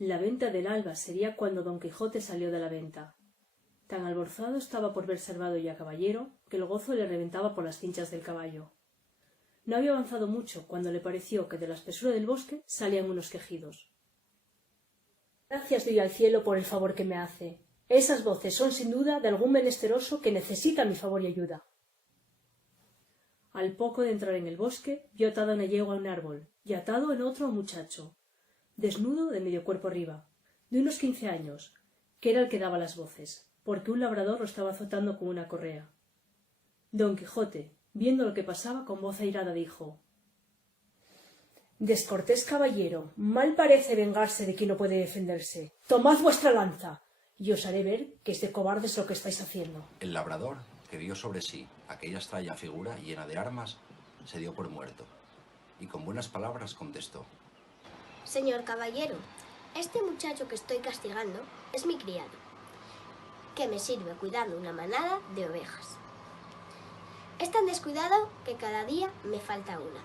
La venta del alba sería cuando don Quijote salió de la venta. Tan alborzado estaba por ver Servado y a Caballero que el gozo le reventaba por las cinchas del caballo. No había avanzado mucho cuando le pareció que de la espesura del bosque salían unos quejidos. Gracias doy al cielo por el favor que me hace. Esas voces son sin duda de algún menesteroso que necesita mi favor y ayuda. Al poco de entrar en el bosque, vio atada una yegua a un árbol y atado en otro a un muchacho, desnudo de medio cuerpo arriba, de unos 15 años, que era el que daba las voces, porque un labrador lo estaba azotando con una correa. Don Quijote, viendo lo que pasaba, con voz airada dijo: «Descortés caballero, mal parece vengarse de quien no puede defenderse. Tomad vuestra lanza, y os haré ver que es de cobardes lo que estáis haciendo». El labrador, que vio sobre sí aquella extraña figura llena de armas, se dio por muerto, y con buenas palabras contestó: «Señor caballero, este muchacho que estoy castigando es mi criado, que me sirve cuidando una manada de ovejas. Es tan descuidado que cada día me falta una.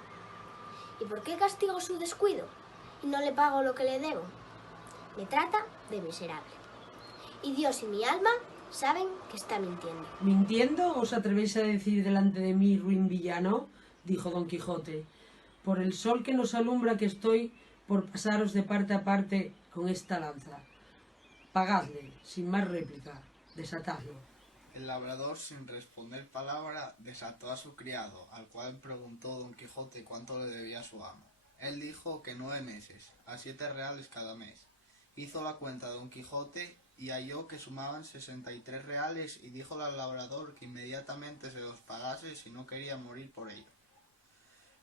¿Y por qué castigo su descuido y no le pago lo que le debo? Me trata de miserable. Y Dios y mi alma saben que está mintiendo». ¿Mintiendo os atrevéis a decir delante de mí, ruin villano?, dijo don Quijote. «Por el sol que nos alumbra que estoy por pasaros de parte a parte con esta lanza. Pagadle, sin más réplica, desatadlo». El labrador, sin responder palabra, desató a su criado, al cual preguntó don Quijote cuánto le debía a su amo. Él dijo que 9 meses, a 7 reales cada mes. Hizo la cuenta don Quijote y halló que sumaban 63 reales y díjole al labrador que inmediatamente se los pagase si no quería morir por ello.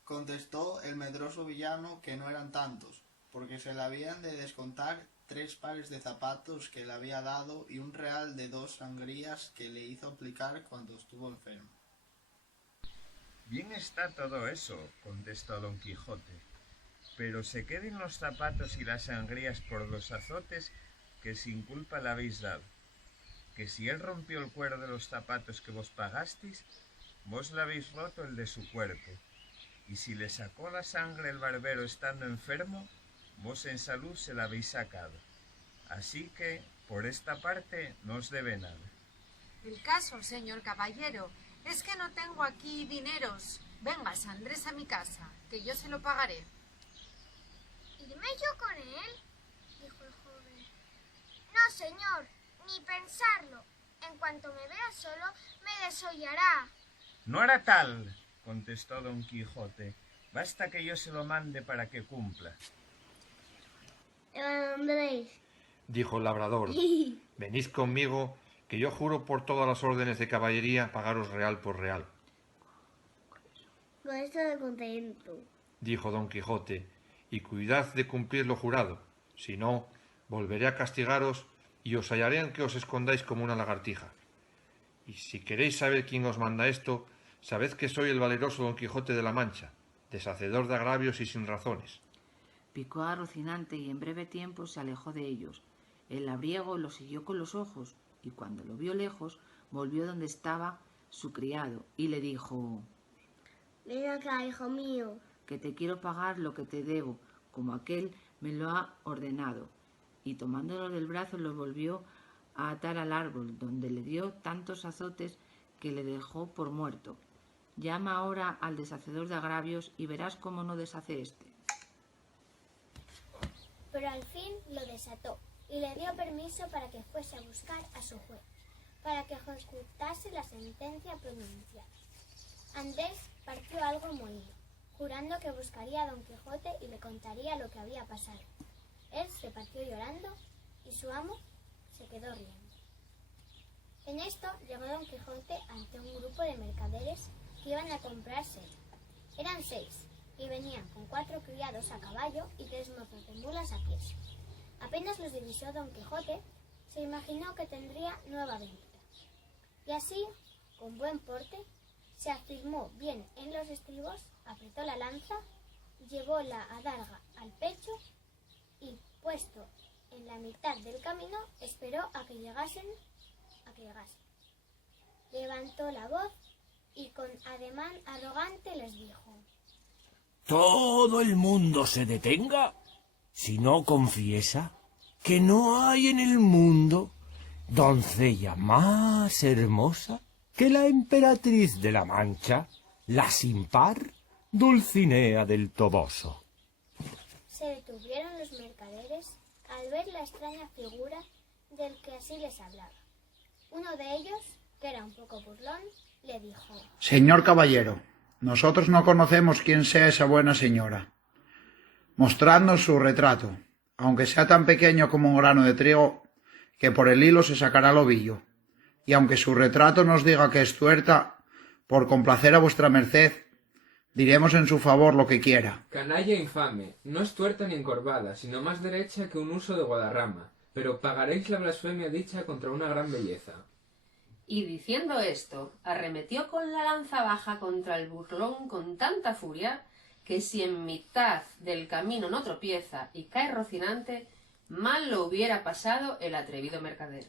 Contestó el medroso villano que no eran tantos, porque se le habían de descontar 3 pares de zapatos que le había dado y 1 real de 2 sangrías que le hizo aplicar cuando estuvo enfermo. «Bien está todo eso», contestó don Quijote, «pero se queden los zapatos y las sangrías por los azotes que sin culpa le habéis dado, que si él rompió el cuero de los zapatos que vos pagasteis, vos le habéis roto el de su cuerpo, y si le sacó la sangre el barbero estando enfermo, vos en salud se la habéis sacado. Así que, por esta parte, no os debe nada». «El caso, señor caballero, es que no tengo aquí dineros. Venga, Andrés, a mi casa, que yo se lo pagaré». «¿Irme yo con él?», dijo el joven. «No, señor, ni pensarlo. En cuanto me vea solo, me desollará». «No hará tal», contestó don Quijote, «basta que yo se lo mande para que cumpla». «Andrés», dijo el labrador, «venid conmigo, que yo juro por todas las órdenes de caballería pagaros real por real». «Con esto de contento», dijo don Quijote, «y cuidad de cumplir lo jurado, si no, volveré a castigaros y os hallaré en que os escondáis como una lagartija. Y si queréis saber quién os manda esto, sabed que soy el valeroso don Quijote de la Mancha, deshacedor de agravios y sin razones». Picó a Rocinante y en breve tiempo se alejó de ellos. El labriego lo siguió con los ojos y cuando lo vio lejos volvió donde estaba su criado y le dijo: «Ven acá, hijo mío, que te quiero pagar lo que te debo, como aquel me lo ha ordenado». Y tomándolo del brazo lo volvió a atar al árbol, donde le dio tantos azotes que le dejó por muerto. Llama ahora al deshacedor de agravios y verás cómo no deshace éste. Pero al fin lo desató y le dio permiso para que fuese a buscar a su juez, para que ejecutase la sentencia pronunciada. Andrés partió algo molido, jurando que buscaría a don Quijote y le contaría lo que había pasado. Él se partió llorando y su amo se quedó riendo. En esto llegó don Quijote ante un grupo de mercaderes que iban a comprarse. Eran 6 y venían con 4 criados a caballo y 3 mozos de mulas a pies. Apenas los divisó don Quijote, se imaginó que tendría nueva venta. Y así, con buen porte, se afirmó bien en los estribos, apretó la lanza llevó la adarga al pecho y, puesto en la mitad del camino, esperó a que llegasen. Levantó la voz y con ademán arrogante les dijo: todo el mundo se detenga si no confiesa que no hay en el mundo doncella más hermosa que la emperatriz de la Mancha, la sin par Dulcinea del Toboso. Se detuvieron los mercaderes al ver la extraña figura del que así les hablaba. Uno de ellos, que era un poco burlón, le dijo: Señor caballero, nosotros no conocemos quién sea esa buena señora. Mostradnos su retrato, aunque sea tan pequeño como un grano de trigo, que por el hilo se sacará el ovillo. Y aunque su retrato nos diga que es tuerta, por complacer a vuestra merced, diremos en su favor lo que quiera. Canalla infame, no es tuerta ni encorvada, sino más derecha que un uso de Guadarrama, pero pagaréis la blasfemia dicha contra una gran belleza. Y diciendo esto, arremetió con la lanza baja contra el burlón con tanta furia, que si en mitad del camino no tropieza y cae rocinante, mal lo hubiera pasado el atrevido mercader.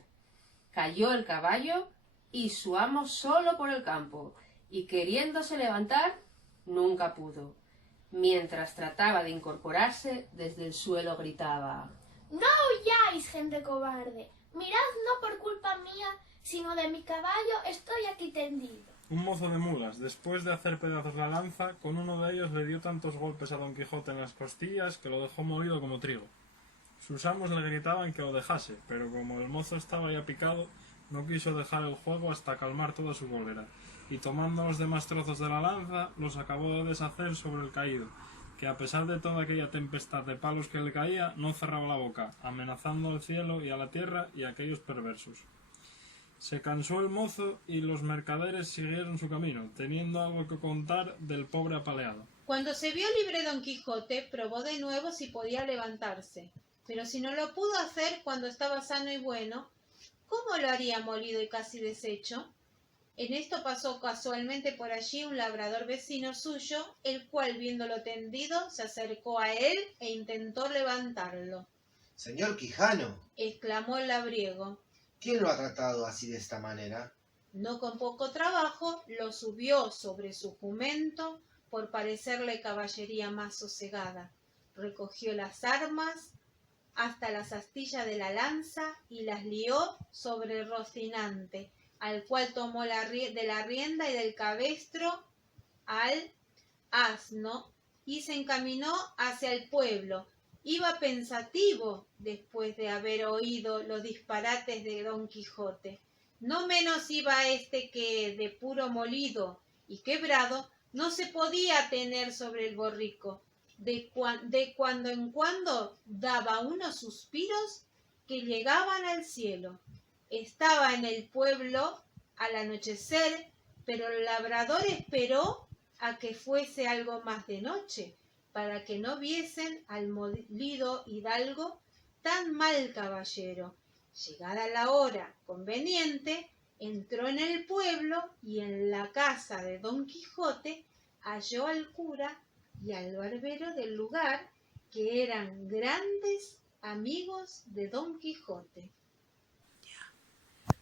Cayó el caballo y su amo solo por el campo, y queriéndose levantar, nunca pudo. Mientras trataba de incorporarse, desde el suelo gritaba: ¡No huyáis, gente cobarde! Mirad, no por culpa mía, sino de mi caballo, estoy aquí tendido. Un mozo de mulas, después de hacer pedazos la lanza, con uno de ellos le dio tantos golpes a Don Quijote en las costillas que lo dejó molido como trigo. Sus amos le gritaban que lo dejase, pero como el mozo estaba ya picado, no quiso dejar el juego hasta calmar toda su cólera, y tomando los demás trozos de la lanza, los acabó de deshacer sobre el caído, que a pesar de toda aquella tempestad de palos que le caía, no cerraba la boca, amenazando al cielo y a la tierra y a aquellos perversos. Se cansó el mozo y los mercaderes siguieron su camino, teniendo algo que contar del pobre apaleado. Cuando se vio libre Don Quijote, probó de nuevo si podía levantarse, pero si no lo pudo hacer cuando estaba sano y bueno, ¿cómo lo haría molido y casi deshecho? En esto pasó casualmente por allí un labrador vecino suyo, el cual, viéndolo tendido, se acercó a él e intentó levantarlo. Señor Quijano, exclamó el labriego, ¿quién lo ha tratado así de esta manera? No con poco trabajo lo subió sobre su jumento por parecerle caballería más sosegada. Recogió las armas hasta las astillas de la lanza y las lió sobre Rocinante, al cual tomó de la rienda y del cabestro al asno y se encaminó hacia el pueblo. Iba pensativo después de haber oído los disparates de Don Quijote. No menos iba éste que, de puro molido y quebrado, no se podía tener sobre el borrico. De cuando en cuando daba unos suspiros que llegaban al cielo. Estaba en el pueblo al anochecer, pero el labrador esperó a que fuese algo más de noche, para que no viesen al molido hidalgo tan mal caballero. Llegada la hora conveniente, entró en el pueblo y en la casa de Don Quijote halló al cura y al barbero del lugar, que eran grandes amigos de Don Quijote.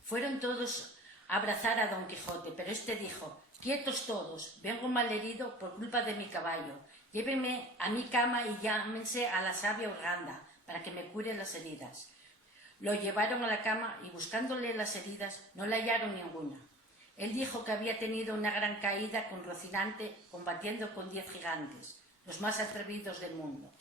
Fueron todos a abrazar a Don Quijote, pero éste dijo: quietos todos, vengo malherido por culpa de mi caballo. Llévenme a mi cama y llámense a la sabia Urganda para que me cure las heridas. Lo llevaron a la cama y buscándole las heridas no le hallaron ninguna. Él dijo que había tenido una gran caída con Rocinante combatiendo con 10 gigantes, los más atrevidos del mundo.